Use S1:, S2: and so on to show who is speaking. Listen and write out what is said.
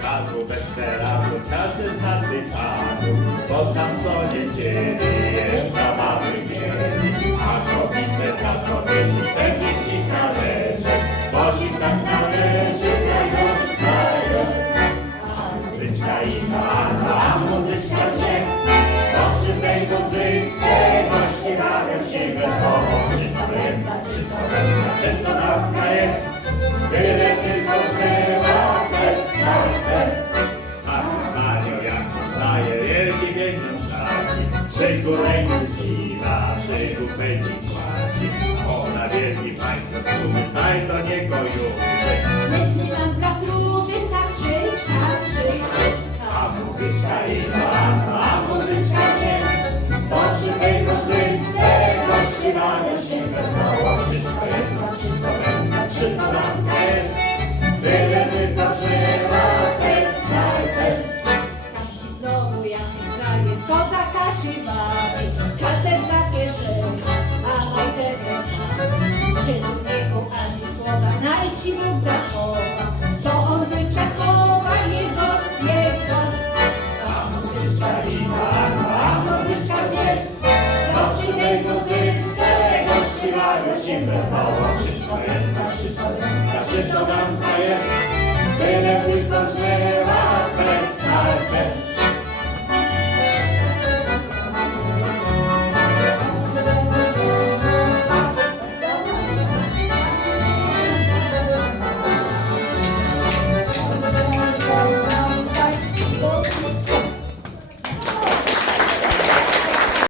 S1: wesela, to każdy z nas wypadł, bo tam co nie dzieje, zabawy mieli, a kobietę za mieli, pewnie ci należy, bo ci tak należy, dają, dają. Muzyczka i pana, a muzyczka się, oczy tej muzyce, gości bawią się wesoło, wszystko jest, wszystko jest, wszystko nas jest, A Mario jak daje wielki kolejny dziwa, że Bóg będzie płaci, ona wielki państwo, tutaj to nie kojuszy, Wszystko jedna, wszystko ręka, wszystko nam zdaje, byle tylko, że